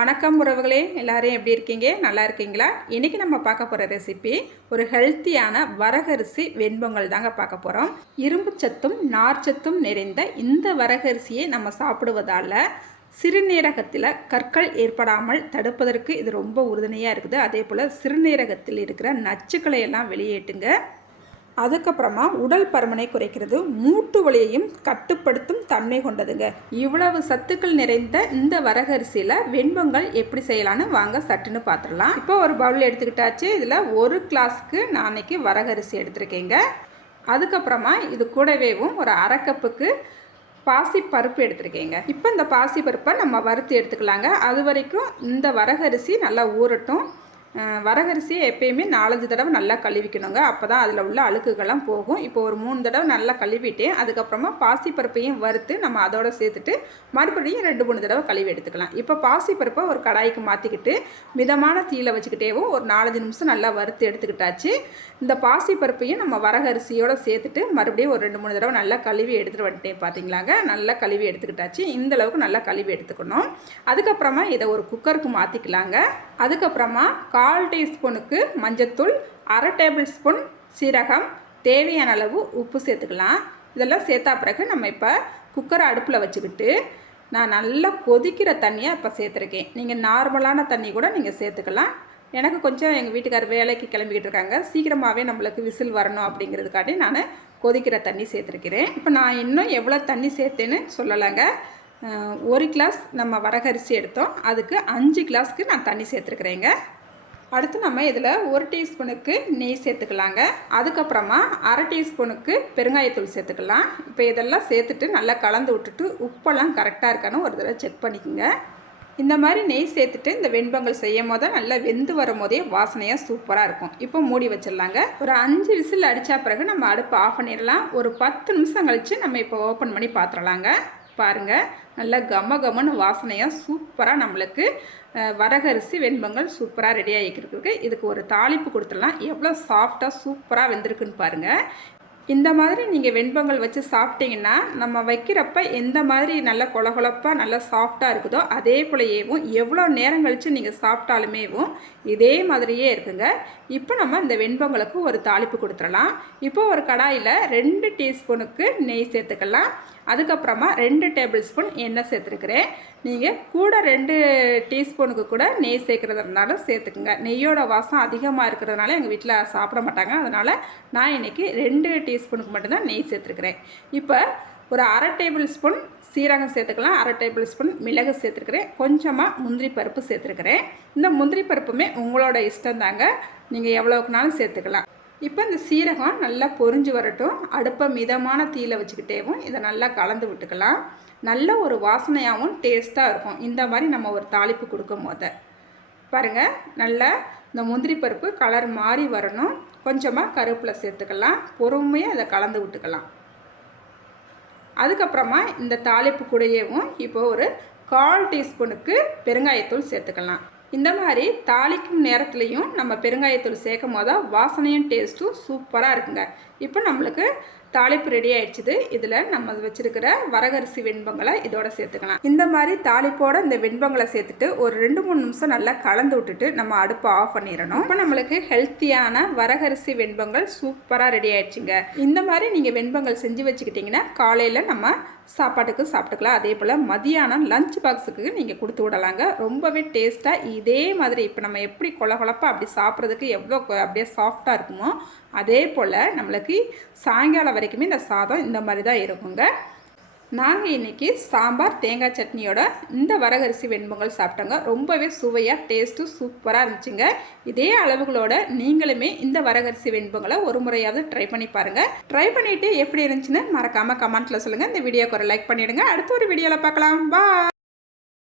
வணக்கம் உறவுகளே எல்லோரும் எப்படி இருக்கீங்க? நல்லா இருக்கீங்களா? இன்றைக்கி நம்ம பார்க்க போகிற ரெசிபி ஒரு ஹெல்த்தியான வரகரிசி வெண்பொங்கல் தாங்க பார்க்க போகிறோம் இரும்பு சத்தும் நார்ச்சத்தும் நிறைந்த இந்த வரகரிசியை நம்ம சாப்பிடுவதால் சிறுநீரகத்தில் கற்கள் ஏற்படாமல் தடுப்பதற்கு இது ரொம்ப உறுதுணையாக இருக்குது. அதே போல் சிறுநீரகத்தில் இருக்கிற நச்சுக்களை எல்லாம் வெளியேட்டுங்க அதுக்கப்புறமா உடல் பருமனை குறைக்கிறது மூட்டு வலியையும் கட்டுப்படுத்தும் தன்மை கொண்டதுங்க. இவ்வளவு சத்துக்கள் நிறைந்த இந்த வரகரிசியில் வெண்பங்கள் எப்படி செய்யலான்னு வாங்க சட்டுன்னு பார்த்துடலாம் இப்போ ஒரு பவுல் எடுத்துக்கிட்டாச்சு. இதில் ஒரு கிளாஸ்க்கு நான் வரகரிசி எடுத்திருக்கேங்க. அதுக்கப்புறமா இது கூடவேவும் ஒரு அரை கப்புக்கு பாசி பருப்பு எடுத்துருக்கீங்க. இப்போ இந்த பாசி பருப்பை நம்ம வறுத்து எடுத்துக்கலாங்க. அது வரைக்கும் இந்த வரகரிசி நல்லா ஊறட்டும். வரகரிசியை எப்பயுமே நாலஞ்சு தடவை நல்லா கழுவிக்கணுங்க. அப்போ தான் அதில் உள்ள அழுக்குகள்லாம் போகும். இப்போ ஒரு மூணு தடவை நல்லா கழுவிட்டு அதுக்கப்புறமா பாசிப்பருப்பையும் வறுத்து நம்ம அதோட சேர்த்துட்டு மறுபடியும் ரெண்டு மூணு தடவை கழுவி எடுத்துக்கலாம். இப்போ பாசிப்பருப்பை ஒரு கடாய்க்கு மாற்றிக்கிட்டு மிதமான தீயில் வச்சுக்கிட்டேவும் ஒரு நாலஞ்சு நிமிஷம் நல்லா வறுத்து எடுத்துக்கிட்டாச்சு. இந்த பாசிப்பருப்பையும் நம்ம வரகரிசியோடு சேர்த்துட்டு மறுபடியும் ஒரு ரெண்டு மூணு தடவை நல்லா கழுவி எடுத்துகிட்டு வந்துட்டேன் பார்த்தீங்களாங்க நல்லா கழுவி எடுத்துக்கிட்டாச்சு. இந்த அளவுக்கு நல்லா கழுவி எடுத்துக்கணும். அதுக்கப்புறமா இதை ஒரு குக்கருக்கு மாற்றிக்கலாங்க அதுக்கப்புறமா கால் டீஸ்பூனுக்கு மஞ்சத்தூள் அரை டேபிள் ஸ்பூன் சீரகம் தேவையான அளவு உப்பு சேர்த்துக்கலாம். இதெல்லாம் சேர்த்தா பிறகு நம்ம இப்போ குக்கரை அடுப்பில் வச்சுக்கிட்டு நான் நல்லா கொதிக்கிற தண்ணியை இப்போ சேர்த்துருக்கேன். நீங்கள் நார்மலான தண்ணி கூட நீங்கள் சேர்த்துக்கலாம். எனக்கு கொஞ்சம் எங்கள் வீட்டுக்கார் வேலைக்கு கிளம்பிக்கிட்டு இருக்காங்க. சீக்கிரமாகவே நம்மளுக்கு விசில் வரணும் அப்படிங்கிறதுக்காண்டி நான் கொதிக்கிற தண்ணி சேர்த்துருக்கிறேன். இப்போ நான் இன்னும் எவ்வளோ தண்ணி சேர்த்தேன்னு சொல்லலைங்க. ஒரு கிளாஸ் நம்ம வரகரிசி எடுத்தோம். அதுக்கு அஞ்சு கிளாஸ்க்கு நான் தண்ணி சேர்த்துருக்குறேங்க. அடுத்து நம்ம இதில் ஒரு டீஸ்பூனுக்கு நெய் சேர்த்துக்கலாங்க. அதுக்கப்புறமா அரை டீஸ்பூனுக்கு பெருங்காயத்தூள் சேர்த்துக்கலாம். இப்போ இதெல்லாம் சேர்த்துட்டு நல்லா கலந்து விட்டுட்டு உப்பெல்லாம் கரெக்டாக இருக்கான்னு ஒரு தடவை செக் பண்ணிக்கோங்க. இந்த மாதிரி நெய் சேர்த்துட்டு இந்த வெண்பொங்கல் செய்யும் போது நல்லா வெந்து வரும் போதே வாசனையாக சூப்பராக இருக்கும். இப்போ மூடி வச்சிடலாங்க. ஒரு அஞ்சு விசில் அடித்தா பிறகு நம்ம அடுப்பு ஆஃப் பண்ணிடலாம். ஒரு பத்து நிமிஷம் கழித்து நம்ம இப்போ ஓப்பன் பண்ணி பார்த்துடலாங்க பாருங்கள் நல்லா கம கமன்னு வாசனையாக சூப்பராக நம்மளுக்கு வரகரிசி வெண்பொங்கல் சூப்பராக ரெடி ஆகிக்கிறதுக்கு இதுக்கு ஒரு தாளிப்பு கொடுத்துடலாம். எவ்வளோ சாஃப்டாக சூப்பராக வெந்திருக்குன்னு பாருங்கள் இந்த மாதிரி நீங்கள் வெண்பொங்கல் வச்சு சாப்பிட்டீங்கன்னா நம்ம வைக்கிறப்ப எந்த மாதிரி நல்ல கொலகொலப்பாக நல்லா சாஃப்டாக இருக்குதோ அதே போலயேவும் எவ்வளோ நேரம் கழித்து நீங்கள் சாப்பிட்டாலுமேவும் இதே மாதிரியே இருக்குங்க. இப்போ நம்ம இந்த வெண்பொங்கலுக்கு ஒரு தாளிப்பு கொடுத்துடலாம். இப்போ ஒரு கடாயில் ரெண்டு டீஸ்பூனுக்கு நெய் சேர்த்துக்கலாம். அதுக்கப்புறமா ரெண்டு டேபிள் ஸ்பூன் எண்ணெய் சேர்த்துருக்குறேன். நீங்கள் கூட ரெண்டு டீஸ்பூனுக்கு கூட நெய் சேர்க்குறது இருந்தாலும் சேர்த்துக்குங்க. நெய்யோட வாசம் அதிகமாக இருக்கிறதுனால எங்கள் வீட்டில் சாப்பிட மாட்டாங்க. அதனால் நான் இன்றைக்கி ரெண்டு டீஸ்பூனுக்கு மட்டும்தான் நெய் சேர்த்துருக்குறேன். இப்போ ஒரு அரை டேபிள் ஸ்பூன் சீரகம் சேர்த்துக்கலாம் அரை டேபிள் ஸ்பூன் மிளகு சேர்த்துருக்குறேன். கொஞ்சமாக முந்திரி பருப்பு சேர்த்துருக்குறேன். இந்த முந்திரி பருப்புமே உங்களோட இஷ்டம் தாங்க. நீங்கள் எவ்வளோக்குனாலும் சேர்த்துக்கலாம். இப்போ இந்த சீரகம் நல்லா பொரிஞ்சு வரட்டும். அடுப்பை மிதமான தீயில வச்சுக்கிட்டேவும் இதை நல்லா கலந்து விட்டுக்கலாம். நல்ல ஒரு வாசனையாகவும் டேஸ்ட்டாக இருக்கும். இந்த மாதிரி நம்ம ஒரு தாளிப்பு கொடுக்கும் போது. பாருங்கள் நல்லா இந்த முந்திரி பருப்பு கலர் மாறி வரணும். கொஞ்சமாக கருவேப்பிலை சேர்த்துக்கலாம். பொறுமையாக அதை கலந்து விட்டுக்கலாம். அதுக்கப்புறமா இந்த தாளிப்பு கூடயேவும் இப்போ ஒரு கால் டீஸ்பூனுக்கு பெருங்காயத்தூள் சேர்த்துக்கலாம். இந்த மாதிரி தாளிக்கும் நேரத்துலையும் நம்ம பெருங்காயத்தூள் சேர்க்கும் போது வாசனையும் டேஸ்ட்டும் சூப்பராக இருக்குங்க. இப்போ நம்மளுக்கு தாளிப்பு ரெடி ஆயிடுச்சுது. இதில் நம்ம வச்சிருக்கிற வரகரிசி வெண்பங்களை இதோட சேர்த்துக்கலாம். இந்த மாதிரி தாளிப்போட இந்த வெண்பங்களை சேர்த்துட்டு ஒரு ரெண்டு மூணு நிமிஷம் நல்லா கலந்து விட்டுட்டு நம்ம அடுப்பை ஆஃப் பண்ணிடணும். இப்போ நம்மளுக்கு ஹெல்த்தியான வரகரிசி வெண்பங்கள் சூப்பராக ரெடி ஆயிடுச்சுங்க. இந்த மாதிரி நீங்கள் வெண்பங்கள் செஞ்சு வச்சுக்கிட்டிங்கன்னா காலையில் நம்ம சாப்பாட்டுக்கு சாப்பிட்டுக்கலாம். அதே போல் மதியானம் லஞ்ச் பாக்ஸுக்கு நீங்கள் கொடுத்து விடலாங்க. ரொம்பவே டேஸ்ட்டாக இதே மாதிரி இப்போ நம்ம எப்படி கொல கொலப்பாக அப்படி சாப்பிட்றதுக்கு எவ்வளோ அப்படியே சாஃப்டாக இருக்குமோ அதே போல் நம்மளுக்கு சாயங்காலம் வரைக்குமே இந்த சாதம் இந்த மாதிரி தான் இருக்குங்க. நாங்கள் இன்றைக்கி சாம்பார் தேங்காய் சட்னியோட இந்த வரகரிசி வெண்பொங்கல் சாப்பிட்டோங்க. ரொம்பவே சுவையாக டேஸ்ட்டும் சூப்பராக இருந்துச்சுங்க. இதே அளவுகளோட நீங்களுமே இந்த வரகரிசி வெண்பொங்கலை ஒரு முறையாவது ட்ரை பண்ணி பாருங்கள் ட்ரை பண்ணிவிட்டு எப்படி இருந்துச்சுன்னு மறக்காமல் கமெண்ட்டில் சொல்லுங்கள் இந்த வீடியோக்கு ஒரு லைக் பண்ணிவிடுங்க அடுத்த ஒரு வீடியோவில் பார்க்கலாம். பாய்